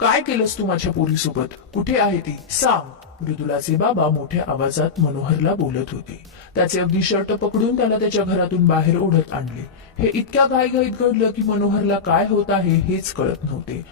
काय केलंस तू माझ्या पोरीसोबत? कुठे आहे ती? सांग. मृदुलाचे बाबा मोठ्या आवाजात मनोहरला बोलत होते. त्याचे अगदी शर्ट पकडून त्याला त्याच्या घरातून बाहेर ओढत आणले. हे इतक्या घाईघाईत घडलं की मनोहरला काय होत आहे हेच कळत नव्हते.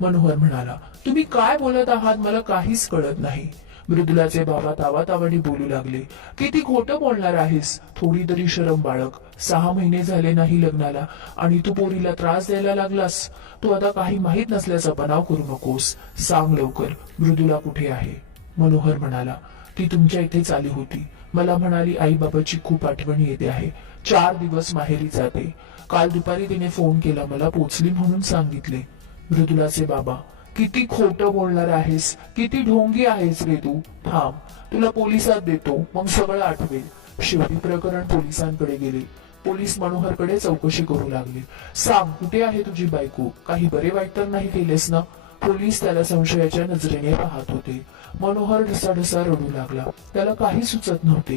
मनोहर म्हणाला, तुम्ही काय बोलत आहात? मला काहीच कळत नाही. मृदुलाचे बाबा तावातावाने बोलू लागले, किती खोटं बोलणार आहेस? थोडी तरी शरम बाळग. 6 महिने झाले नाही लग्नाला आणि तू पोरीला त्रास द्यायला लागलास. तू आता काही माहीत नसल्याचा बनाव करू नकोस. सांग लवकर, मृदुला कुठे आहे? मनोहर म्हणाला, ती तुमच्या इथेच आली होती. मला म्हणाली आई बाबाची खूप आठवण येते आहे. 4 दिवस माहेरी जाते. काल दुपारी तिने फोन केला, मला पोचली म्हणून सांगितले. मृदुलाचे बाबा, किती खोटं बोलणार आहेस? किती ढोंगी आहेस रे तू? थांब, तुला पोलिसात देतो, मग सगळं आठवेल. शेवटी प्रकरण पोलिसांकडे गेले. पोलीस मनोहरकडे चौकशी करू लागले. सांग, कुठे आहे तुझी बायको? काही बरे वाईट तर नाही केलेस ना? पोलीस त्याला संशयाच्या नजरेने पाहत होते. मनोहर ढसाढसा रडू लागला. त्याला काही सुचत नव्हते.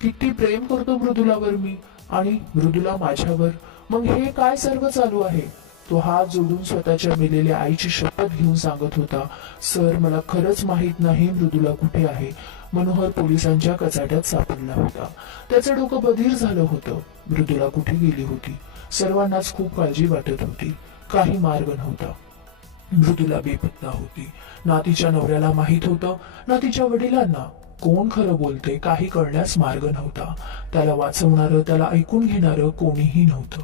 किती प्रेम करतो मृदुलावर मी, आणि मृदुला माझ्यावर. मग हे काय सर्व चालू आहे? तो हात जोडून स्वतःच्या मेलेल्या आईची शपथ घेऊन सांगत होता, सर, मला खरंच माहित नाही मृदुला कुठे आहे. मनोहर पोलिसांच्या कचाट्यात सापडला होता. त्याचं डोकं बधीर झालं होतं. मृदुला कुठे गेली होती? सर्वांनाच खूप काळजी वाटत होती. काही मार्ग नव्हता. मृदुला बेपत्ता होती. ना तिच्या नवऱ्याला माहित होतं, ना तिच्या वडिलांना. कोण खरं बोलते काही कळण्यास मार्ग नव्हता. त्याला वाचवणारं, त्याला ऐकून घेणारं कोणीही नव्हतं.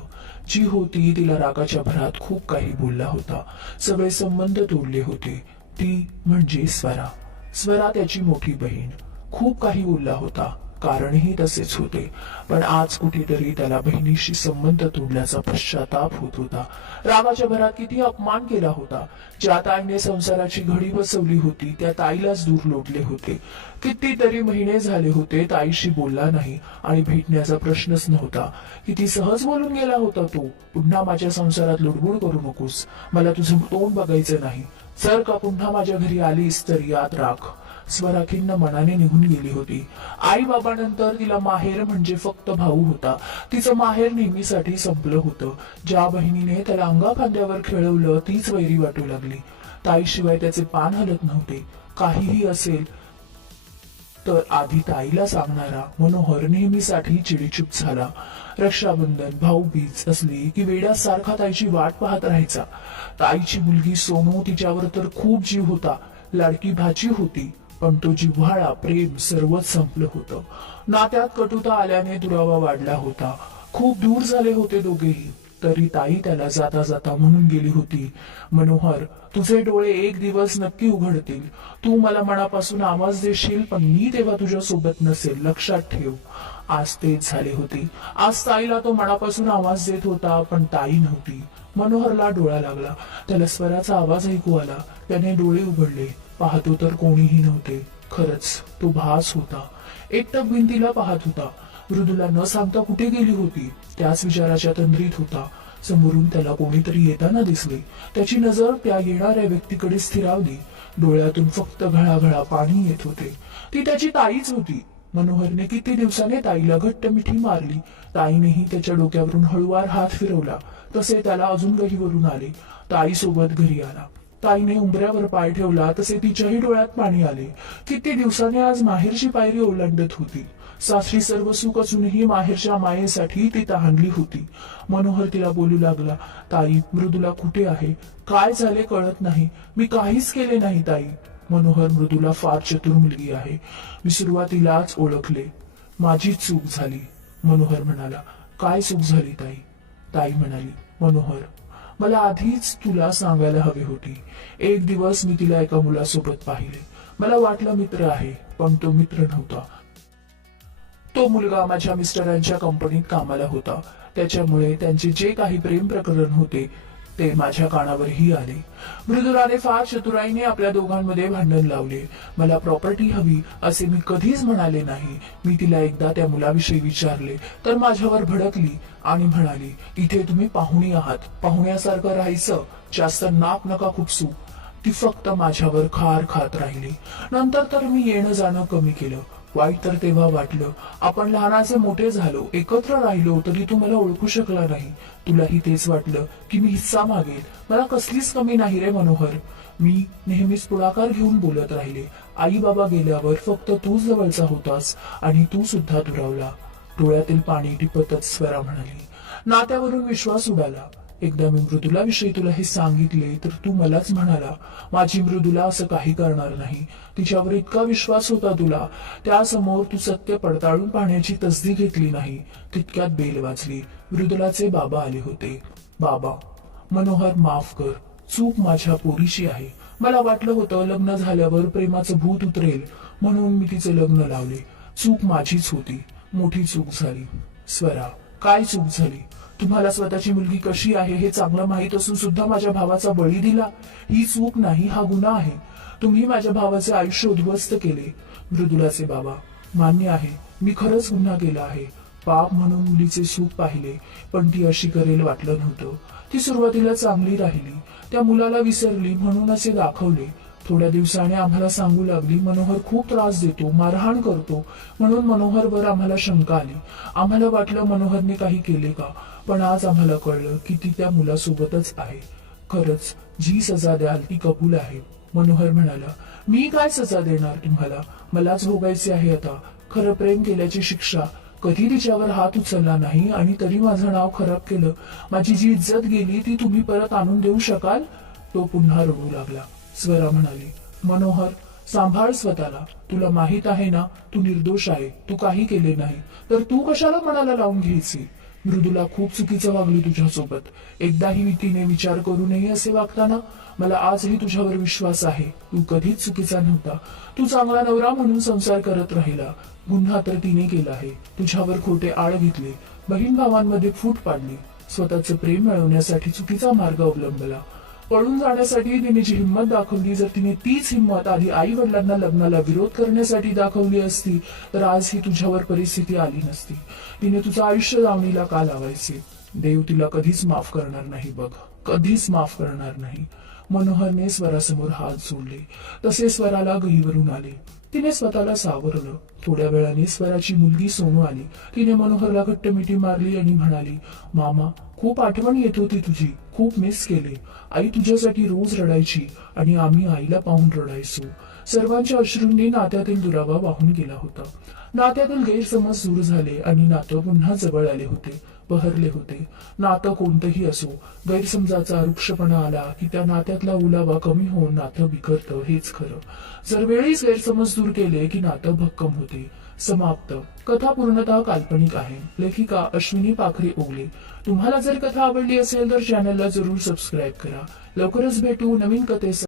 जी होती तिला रागाच्या भरात खूप काही बोलला होता. सगळे संबंध तोडले होते. ती म्हणजे स्वरा. स्वरा त्याची मोठी बहीण. खूप काही बोलला होता. कारणही तसेच होते. पण आज कुठेतरी त्याला बहिणीशी संबंध तोडल्याचा पश्चाताप होत होता. रागाच्या भरात किती अपमान केला होता. ज्या ताईने संसाराची घडी बसवली होती त्या ताईलाच दूर लोटले होते. कितीतरी महिने झाले होते ताईशी बोलला नाही आणि भेटण्याचा प्रश्नच नव्हता. किती सहज बोलून गेला होता तो. पुन्हा माझ्या संसारात लुडबुड करू नकोस. मला तुझं तोंड बघायचं नाही. जर का पुन्हा माझ्या घरी आलीस तर याद राख. स्वरा खिन्न मनाने निघून गेली होती. आई बाबानंतर तिला माहेर म्हणजे फक्त भाऊ होता. तिचं माहेर नेहमीसाठी संपलं होतं. ज्या बहिणीने त्याला अंगाखांद्यावर खेळवलं तीच वैरी वाटू लागली. ताईशिवाय त्याचे पान हलत नव्हते. काहीही असेल तर आधी ताईला सांगणारा मनोहर नेहमीसाठी चिडीचूप झाला. रक्षाबंधन, भाऊबीज असली की वेड्यासारखा ताईची वाट पाहत राहायचा. ताईची मुलगी सोनू तिच्यावर तर खूप जीव होता. लाडकी भाची होती. पण तो जिव्हाळा, प्रेम सर्वच संपलं होतं. नात्यात कटुता आल्याने दुरावा वाढला होता. खूप दूर झाले होते दोघेही. तरी ताई त्याला जाता जाता म्हणून गेली होती, मनोहर, तुझे डोळे एक दिवस नक्की उघडतील. तू मला मनापासून आवाज देशील, पण मी तेव्हा तुझ्या सोबत नसेल, लक्षात ठेव. आज तेच झाले होते. आज ताईला तो मनापासून आवाज देत होता, पण ताई नव्हती. मनोहरला डोळा लागला. त्याला स्वराचा आवाज ऐकू आला. त्याने डोळे उघडले. पाहतो तर कोणीही नव्हते. खरंच तो भास होता. एकटक भिंतीला पाहत होता. मृदुला न सांगता कुठे गेली होती त्याच विचाराच्या तंद्रीत होता. समोरून त्याला कोणीतरी येताना दिसले. त्याची नजर त्या येणाऱ्या व्यक्तीकडे स्थिरावली. डोळ्यातून फक्त घळाघळा पाणी येत होते. ती त्याची ताईच होती. मनोहरने किती दिवसाने ताईला घट्ट मिठी मारली. ताईनेही त्याच्या डोक्यावरून हळूवार हात फिरवला. तसे त्याला अजून गहीवरून आले. ताई सोबत घरी आला. ताईने उंबऱ्यावर पाय ठेवला तसे तिच्याही डोळ्यात पाणी आले. किती दिवसाने आज माहेरची पायरी ओलांडत होती. सासरी सर्व सुख असूनही माहेरच्या मायेसाठी ती तहानली होती. मनोहर तिला बोलू लागला, ताई, मृदुला कुठे आहे? काय झाले कळत नाही. मी काहीच केले नाही ताई. मनोहर, मृदुला फार चतुर मुलगी आहे. मी सुरुवातीलाच ओळखले. माझी चूक झाली. मनोहर म्हणाला, काय चूक झाली ताई? ताई म्हणाली, मनोहर, मला आधीच तुला सांगायला हवी होती. एक दिवस मी तिला एका मुलासोबत पाहिले. मला वाटलं मित्र आहे, पण तो मित्र नव्हता. तो मुलगा माझ्या मिस्टरांच्या कंपनीत कामाला होता. त्याच्यामुळे त्यांचे जे काही प्रेम प्रकरण होते ते माझ्या कानावरही आले. मृदुलाने फार चतुराईने आपल्या दोघांमध्ये भांडण लावले. मला प्रॉपर्टी हवी असे मी कधीच म्हणाले नाही. मी तिला एकदा त्या मुलाविषयी विचारले तर माझ्यावर भडकली आणि म्हणाली, इथे तुम्ही पाहुणे आहात, पाहुण्यासारखं राहायचं, जास्त नाक नका खुपसू. ती फक्त माझ्यावर खार खात राहिली. नंतर तर मी येणं जाणं कमी केलं. वाईट तर तेव्हा वाटलं, आपण लहानाचे मोठे झालो, एकत्र राहिलो तरी तू मला ओळखू शकला नाही. तुलाही तेच वाटलं की मी हिस्सा मागेल. मला कसलीच कमी नाही रे मनोहर. मी नेहमीच पुढाकार घेऊन बोलत राहिले. आई बाबा गेल्यावर फक्त तूच जवळचा होतास आणि तू सुद्धा दुरावला. डोळ्यातील पाणी टिपतच स्वरा म्हणाली. नात्यावरून विश्वास उडाला. एकदा मी मृदुला विषयी तुला हे सांगितले तर तू मलाच म्हणाला, माझी मृदुला असं काही करणार नाही. तिच्यावर इतका विश्वास होता तुला. त्यासमोर तू सत्य पडताळून पाहण्याची तसदी घेतली नाही. तितक्यात बेल वाजली. मृदुलाचे बाबा आले होते. बाबा, मनोहर माफ कर. चूक माझ्या पोरीची आहे. मला वाटलं होतं लग्न झाल्यावर प्रेमाचं भूत उतरेल म्हणून मी तिचे लग्न लावले. चूक माझीच होती. मोठी चूक झाली. स्वरा, काय चूक झाली? तुम्हाला स्वतःची मुलगी कशी आहे हे चांगलं माहीत असून सुद्धा माझ्या भावाचा बळी दिला. ही चूक नाही, हा गुन्हा आहे. तुम्ही माझ्या भावाचे आयुष्य उद्ध्वस्त केले. मृदुलाचे बाबा, मान्य आहे, मी खरंच गुन्हा केला आहे. पाप म्हणून मुलीचे सुख पाहिले, पण ती अशी करेल वाटलं नव्हतं. ती सुरुवातीला चांगली राहिली. त्या मुलाला विसरली म्हणून असे दाखवले. थोड्या दिवसाने आम्हाला सांगू लागली, मनोहर खूप त्रास देतो, मारहाण करतो. म्हणून मनोहरवर आम्हाला शंका आली. आम्हाला वाटलं मनोहरने काही केले का, पण आज आम्हाला कळलं की ती त्या मुलासोबतच आहे. खरंच जी सजा द्याल ती कबूल आहे. मनोहर म्हणाला, मी काय सजा देणार तुम्हाला? मलाच भोगायचे आहे आता. खरं प्रेम केल्याची शिक्षा. कधी तिच्यावर हात उचलला नाही आणि तरी माझं नाव खराब केलं. माझी जी इज्जत गेली ती तुम्ही परत आणून देऊ शकाल? तो पुन्हा रडू लागला. स्वरा म्हणाली, मनोहर, सांभाळ स्वतःला. तुला माहित आहे ना, तू निर्दोष आहे. तू काही केले नाही तर तू कशाला मनाला लावून घ्यायची? मृदुला खूप चुकीचं वागली तुझ्यासोबत. एकदाही मी तिने विचार करू नये असे वागताना. मला आजही तुझ्यावर विश्वास आहे. तू कधीच चुकीचा नव्हता. तू चांगला नवरा म्हणून संसार करत राहिला. गुन्हा तर तिने केला आहे. तुझ्यावर खोटे आळ घेतले. बहीण भावांमध्ये फूट पाडली. स्वतःचं प्रेम मिळवण्यासाठी चुकीचा मार्ग अवलंबला. पळून जाण्यासाठी तिने जी हिंमत दाखवली, जर तिने तीच हिंमत आधी आई वडिलांना लग्नाला विरोध करण्यासाठी दाखवली असती तर आज ही तुझ्यावर परिस्थिती आली नसती. तिने तुझं आयुष्य दावणीला का लावायचे? देव तिला कधीच माफ करणार नाही बघ, कधीच माफ करणार नाही. मनोहरने स्वरासमोर हात जोडले. तसे स्वराला गहीवरून आले. तिने स्वतःला सावरलं. थोड्या वेळाने स्वराची मुलगी सोनू आली. तिने मनोहरला घट्ट मिठी मारली आणि म्हणाली, मामा, खूप आठवण येत होती तुझी. खूप मिस केले. आई तुझ्यासाठी रोज रडायची आणि आम्ही आईला पाहून रडायचो. सर्वांच्या अश्रूंनी नात्यातील दुरावा वाहून गेला होता. नात्यातील गैरसमज दूर झाले आणि नातं पुन्हा जवळ आले होते, बहरले होते. नातं कोणतंही असो, गैरसमजाचा वृक्षपणा आला की त्या नात्यातला ओलावा कमी होऊन नातं बिखरतं, हेच खरं. जर वेळीच गैरसमज दूर केले की नातं भक्कम होते. समाप्त. कथा पूर्णतः काल्पनिक आहे. लेखिका अश्विनी पाखरे ओगले. तुम्हाला जर कथा आवडली असेल तर चॅनलला जरूर सबस्क्राईब करा. लवकरच भेटू नवीन कथेसह.